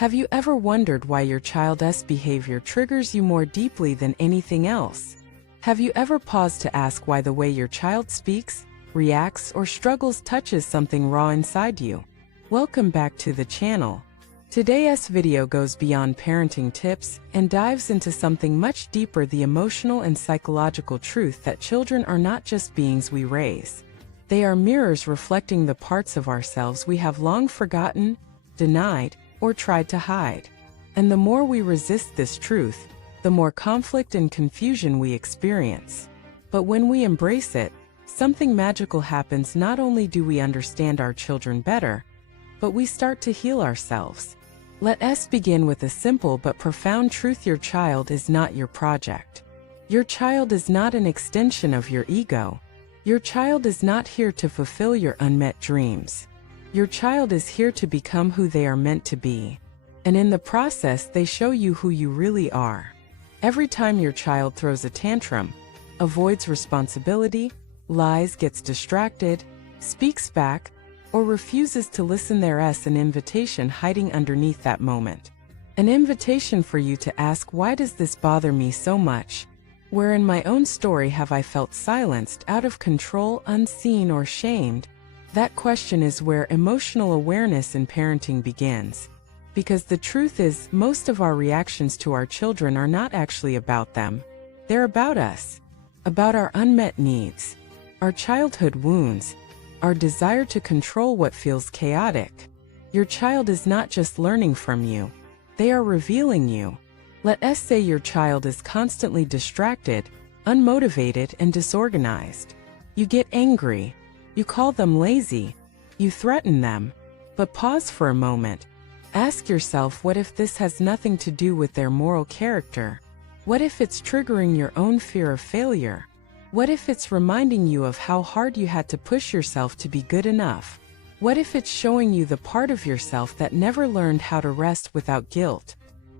Have you ever wondered why your child's behavior triggers you more deeply than anything else? Have you ever paused to ask why the way your child speaks, reacts, or struggles touches something raw inside you? Welcome back to the channel. Today's video goes beyond parenting tips and dives into something much deeper: the emotional and psychological truth that children are not just beings we raise. They are mirrors reflecting the parts of ourselves we have long forgotten, denied, or tried to hide. And the more we resist this truth, the more conflict and confusion we experience. But when we embrace it, something magical happens. Not only do we understand our children better, but we start to heal ourselves. Let us begin with a simple but profound truth: your child is not your project. Your child is not an extension of your ego. Your child is not here to fulfill your unmet dreams. Your child is here to become who they are meant to be. And in the process, they show you who you really are. Every time your child throws a tantrum, avoids responsibility, lies, gets distracted, speaks back, or refuses to listen, there's an invitation hiding underneath that moment. An invitation for you to ask, why does this bother me so much? Where in my own story have I felt silenced, out of control, unseen, or shamed? That question is where emotional awareness in parenting begins. Because the truth is, most of our reactions to our children are not actually about them. They're about us. About our unmet needs, our childhood wounds, our desire to control what feels chaotic. Your child is not just learning from you. They are revealing you. Let us say your child is constantly distracted, unmotivated, and disorganized. You get angry. You call them lazy. You threaten them. But pause for a moment. Ask yourself, what if this has nothing to do with their moral character? What if it's triggering your own fear of failure? What if it's reminding you of how hard you had to push yourself to be good enough? What if it's showing you the part of yourself that never learned how to rest without guilt?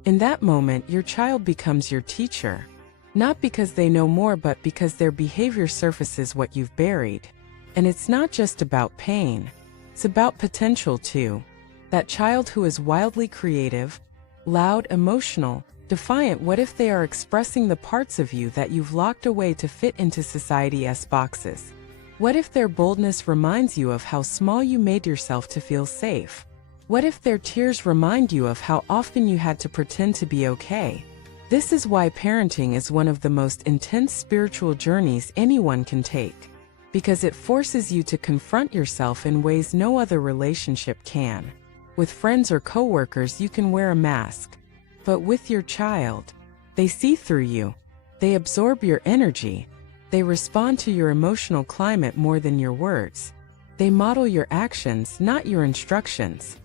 In that moment, your child becomes your teacher. Not because they know more, but because their behavior surfaces what you've buried. And it's not just about pain. It's about potential too. That child who is wildly creative, loud, emotional, defiant, what if they are expressing the parts of you that you've locked away to fit into society's boxes? What if their boldness reminds you of how small you made yourself to feel safe? What if their tears remind you of how often you had to pretend to be okay? This is why parenting is one of the most intense spiritual journeys anyone can take. Because it forces you to confront yourself in ways no other relationship can. With friends or coworkers, you can wear a mask. But with your child, they see through you. They absorb your energy. They respond to your emotional climate more than your words. They model your actions, not your instructions.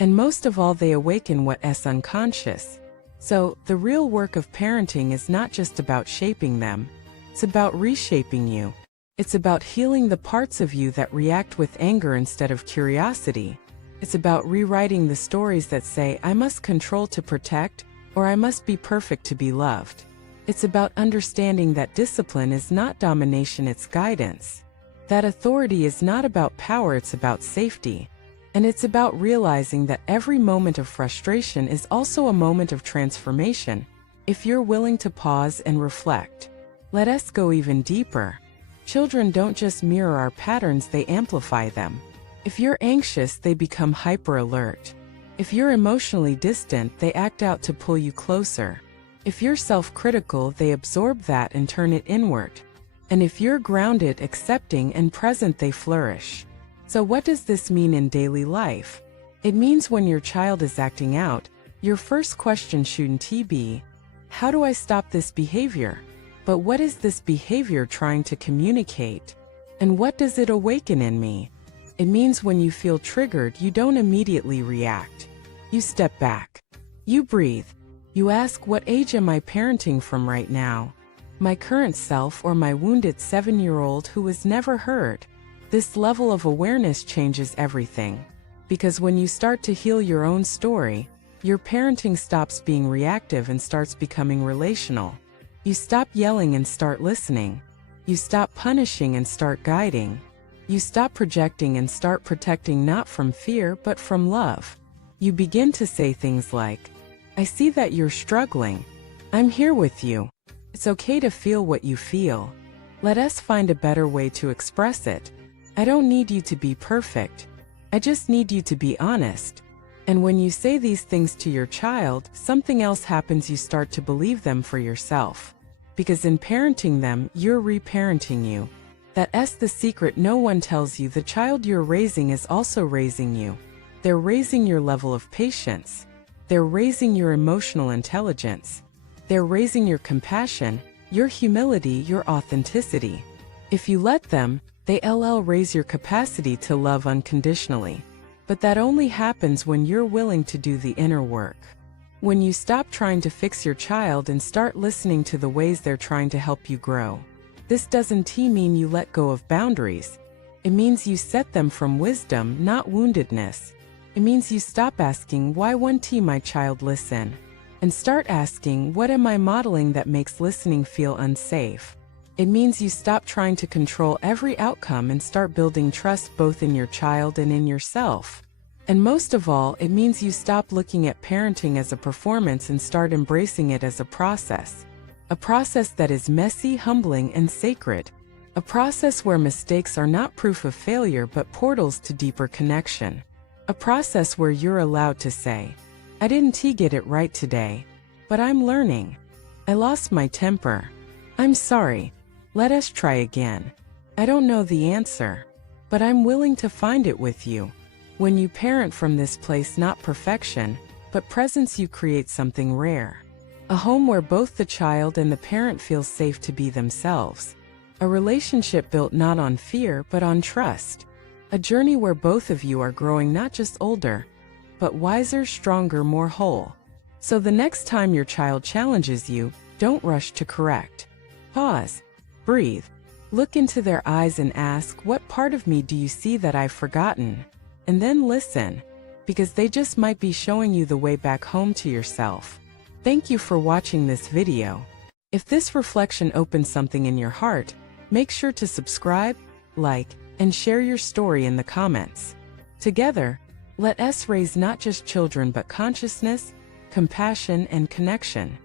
And most of all, they awaken what's unconscious. So, the real work of parenting is not just about shaping them. It's about reshaping you. It's about healing the parts of you that react with anger instead of curiosity. It's about rewriting the stories that say, I must control to protect, or I must be perfect to be loved. It's about understanding that discipline is not domination, it's guidance. That authority is not about power, it's about safety. And it's about realizing that every moment of frustration is also a moment of transformation, if you're willing to pause and reflect. Let us go even deeper. Children don't just mirror our patterns, they amplify them. If you're anxious, they become hyper-alert. If you're emotionally distant, they act out to pull you closer. If you're self-critical, they absorb that and turn it inward. And if you're grounded, accepting, and present, they flourish. So what does this mean in daily life? It means when your child is acting out, your first question shouldn't be, how do I stop this behavior? But what is this behavior trying to communicate? And what does it awaken in me? It means when you feel triggered, you don't immediately react. You step back. You breathe. You ask, what age am I parenting from right now? My current self or my wounded 7-year-old who was never heard? This level of awareness changes everything. Because when you start to heal your own story, your parenting stops being reactive and starts becoming relational. You stop yelling and start listening. You stop punishing and start guiding. You stop projecting and start protecting, not from fear but from love. You begin to say things like, "I see that you're struggling. I'm here with you. It's okay to feel what you feel. Let us find a better way to express it. I don't need you to be perfect. I just need you to be honest." And when you say these things to your child, something else happens. You start to believe them for yourself. Because in parenting them, you're reparenting you. That's the secret no one tells you. The child you're raising is also raising you. They're raising your level of patience. They're raising your emotional intelligence. They're raising your compassion, your humility, your authenticity. If you let them, they'll raise your capacity to love unconditionally. But that only happens when you're willing to do the inner work. When you stop trying to fix your child and start listening to the ways they're trying to help you grow. This doesn't mean you let go of boundaries. It means you set them from wisdom, not woundedness. It means you stop asking, "Why won't my child listen?" and start asking, "What am I modeling that makes listening feel unsafe?" It means you stop trying to control every outcome and start building trust both in your child and in yourself. And most of all, it means you stop looking at parenting as a performance and start embracing it as a process. A process that is messy, humbling, and sacred. A process where mistakes are not proof of failure but portals to deeper connection. A process where you're allowed to say, "I didn't get it right today, but I'm learning. I lost my temper. I'm sorry. Let us try again. I don't know the answer, but I'm willing to find it with you." When you parent from this place, not perfection, but presence, you create something rare. A home where both the child and the parent feel safe to be themselves. A relationship built not on fear, but on trust. A journey where both of you are growing not just older, but wiser, stronger, more whole. So the next time your child challenges you, don't rush to correct. Pause. Breathe. Look into their eyes and ask, "What part of me do you see that I've forgotten?" And then listen, because they just might be showing you the way back home to yourself. Thank you for watching this video. If this reflection opened something in your heart, make sure to subscribe, like, and share your story in the comments. Together, let us raise not just children but consciousness, compassion, and connection.